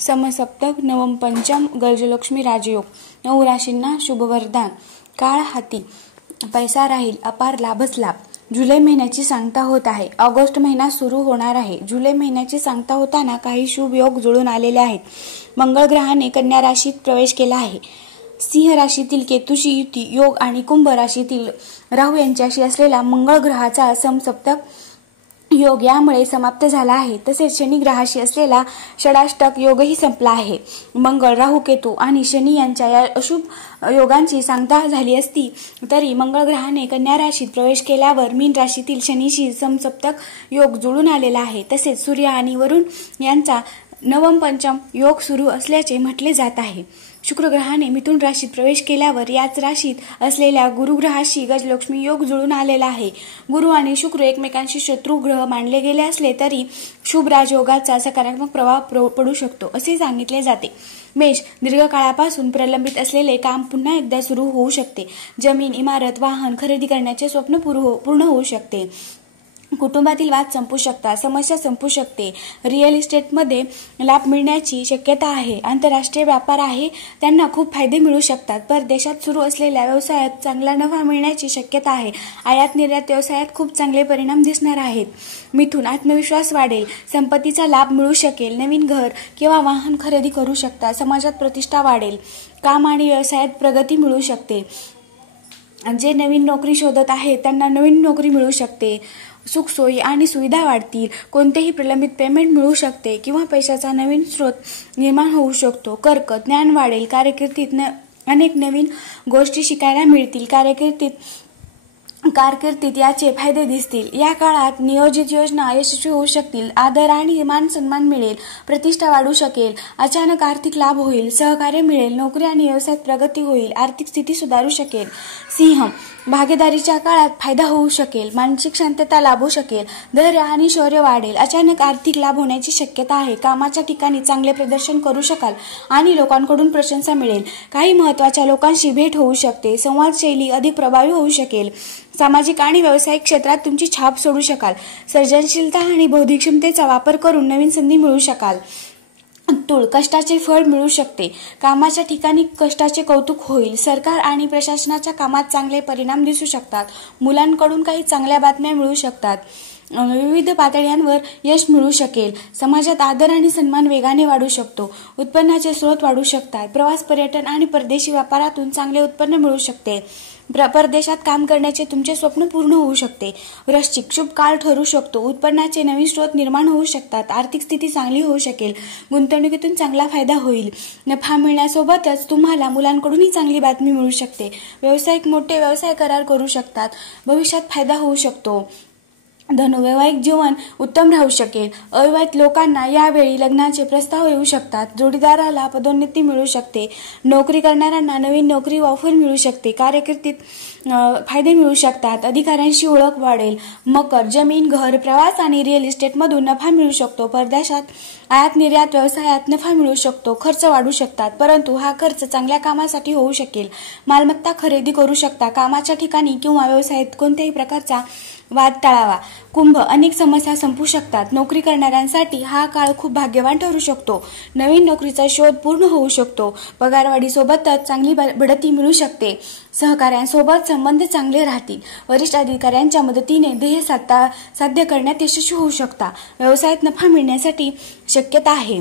समसप्तक नवम पंचम गजलक्ष्मी राजयोग। 9 राशींना शुभवरदान। काळ हाती, पैसा राहील, अपार लाभच लाभ। जुलै महिन्याची सांगता होत आहे। ऑगस्ट महिना सुरू होणार आहे। जुलै महिन्याची सांगता होताना काही शुभ योग जुळून आलेले आहेत। मंगळ ग्रहाने कन्या राशीत प्रवेश केला आहे। सिंह राशीतील केतूशी युती योग आणि कुंभ राशीतील राहू यांच्याशी असलेला मंगळ ग्रहाचा समसप्तक योग यामुळे समाप्त झाला आहे। तसेच शनी ग्रहाशी असलेला षडाष्टक योगही संपला आहे। मंगळ, राहू, केतू आणि शनी यांच्या या अशुभ योगांची सांगता झाली असती तरी मंगळ ग्रहाने कन्या राशीत प्रवेश केल्यावर मीन राशीतील शनीशी समसप्तक योग जुळून आलेला आहे। तसेच सूर्य आणि वरुण यांचा नवम पंचम योग सुरू असल्याचे म्हटले जात आहे। शुक्र ग्रहाने मिथुन राशीत प्रवेश केल्यावर याच राशीत असलेल्या गुरु ग्रहाशी गजलक्ष्मी योग जुळून आलेला आहे। गुरु आणि शुक्र एकमेकांशी शत्रू ग्रह मानले गेले असले तरी शुभ राजयोगाचा सकारात्मक प्रभाव पडू शकतो असे सांगितले जाते। मेष, दीर्घकाळापासून प्रलंबित असलेले काम पुन्हा एकदा सुरू होऊ शकते। जमीन, इमारत, वाहन खरेदी करण्याचे स्वप्न पूर्ण होऊ शकते। कुटुंबातील वाद संपू शकतात, समस्या संपू शकते। रिअल इस्टेटमध्ये लाभ मिळण्याची शक्यता आहे। आंतरराष्ट्रीय व्यापार आहे त्यांना खूप फायदे मिळू शकतात। परदेशात सुरू असलेल्या व्यवसायात चांगला नफा मिळण्याची शक्यता आहे। आयात निर्यात व्यवसायात खूप चांगले परिणाम दिसणार आहेत। मिथुन, आत्मविश्वास वाढेल, संपत्तीचा लाभ मिळू शकेल। नवीन घर किंवा वाहन खरेदी करू शकता। समाजात प्रतिष्ठा वाढेल। काम आणि व्यवसायात प्रगती मिळू शकते। जे नवीन नोकरी शोधत आहेत त्यांना नवीन नोकरी मिळू शकते। सुखसोयी आणि सुविधा वाढतील। कोणतेही प्रलंबित पेमेंट मिळू शकते किंवा पैशाचा नवीन स्रोत निर्माण होऊ शकतो। कर्क, ज्ञान वाढेल। कारकिर्दीत अनेक नवीन गोष्टी शिकायला मिळतील। कारकिर्दीत याचे फायदे दिसतील। या काळात नियोजित योजना यशस्वी होऊ शकतील। आदर आणि मान सन्मान मिळेल। प्रतिष्ठा वाढू शकेल। अचानक आर्थिक लाभ होईल। सहकार्य मिळेल। नोकरी आणि व्यवसायात प्रगती होईल। आर्थिक स्थिती सुधारू शकेल। सिंह, भागीदारीच्या काळात फायदा होऊ शकेल। मानसिक शांतता लाभू शकेल। धैर्य आणि शौर्य वाढेल। अचानक आर्थिक लाभ होण्याची शक्यता आहे। कामाच्या ठिकाणी चांगले प्रदर्शन करू शकाल आणि लोकांकडून प्रशंसा मिळेल। काही महत्त्वाच्या लोकांशी भेट होऊ शकते। संवाद शैली अधिक प्रभावी होऊ शकेल। सामाजिक आणि व्यावसायिक क्षेत्रात तुमची छाप सोडू शकाल। सर्जनशीलता आणि बौद्धिक क्षमतेचा वापर करून नवीन संधी मिळवू शकाल। तूळ, कष्टाचे फळ मिळू शकते। कामाच्या ठिकाणी कष्टाचे कौतुक होईल। सरकार आणि प्रशासनाच्या कामात चांगले परिणाम दिसू शकतात। मुलांकडून काही चांगल्या बातम्या मिळू शकतात। विविध पातळ्यांवर यश मिळू शकेल। समाजात आदर आणि सन्मान वेगाने वाढू शकतो। उत्पन्नाचे स्रोत वाढू शकतात। प्रवास, पर्यटन आणि परदेशी व्यापारातून चांगले उत्पन्न मिळू शकते। परदेशात काम करण्याचे तुमचे स्वप्न पूर्ण होऊ शकते। वृश्चिक, शुभ काळ ठरू शकतो। उत्पन्नाचे नवीन स्रोत निर्माण होऊ शकतात। आर्थिक स्थिती चांगली होऊ शकेल। गुंतवणुकीतून चांगला फायदा होईल। नफा मिळण्यासोबतच तुम्हाला मुलांकडूनही चांगली बातमी मिळू शकते। व्यावसायिक मोठे व्यवसाय करार करू शकतात। भविष्यात फायदा होऊ शकतो। धनु, वैवाहिक जीवन उत्तम राहू शकेल। अविवाहित लोकांना यावेळी लग्नाचे प्रस्ताव येऊ शकतात। जोडीदाराला पदोन्नती मिळू शकते। नोकरी करणाऱ्यांना नवीन नोकरी ऑफर मिळू शकते। कारकिर्दीत फायदे मिळू शकतात। अधिकाऱ्यांशी ओळख वाढेल। मकर, जमीन, घर, प्रवास आणि रिअल इस्टेटमधून नफा मिळू शकतो। परदेशात आयात निर्यात व्यवसायात नफा मिळू शकतो। खर्च वाढू शकतात परंतु हा खर्च चांगल्या कामासाठी होऊ शकेल। मालमत्ता खरेदी करू शकता। कामाच्या ठिकाणी किंवा व्यवसायात कोणत्याही प्रकारचा वाद टाळावा। कुंभ, अनेक समस्या संपू शकतात। नोकरी करणाऱ्यांसाठी हा काळ खूप भाग्यवान ठरू शकतो। नवीन नोकरीचा शोध पूर्ण होऊ शकतो। पगारवाढीसोबतच चांगली बढती मिळू शकते। सहकाऱ्यांसोबत संबंध चांगले राहतील। वरिष्ठ अधिकाऱ्यांच्या मदतीने ध्येय साध्य करण्यात यशस्वी होऊ शकता। व्यवसायात नफा मिळण्यासाठी शक्यता आहे।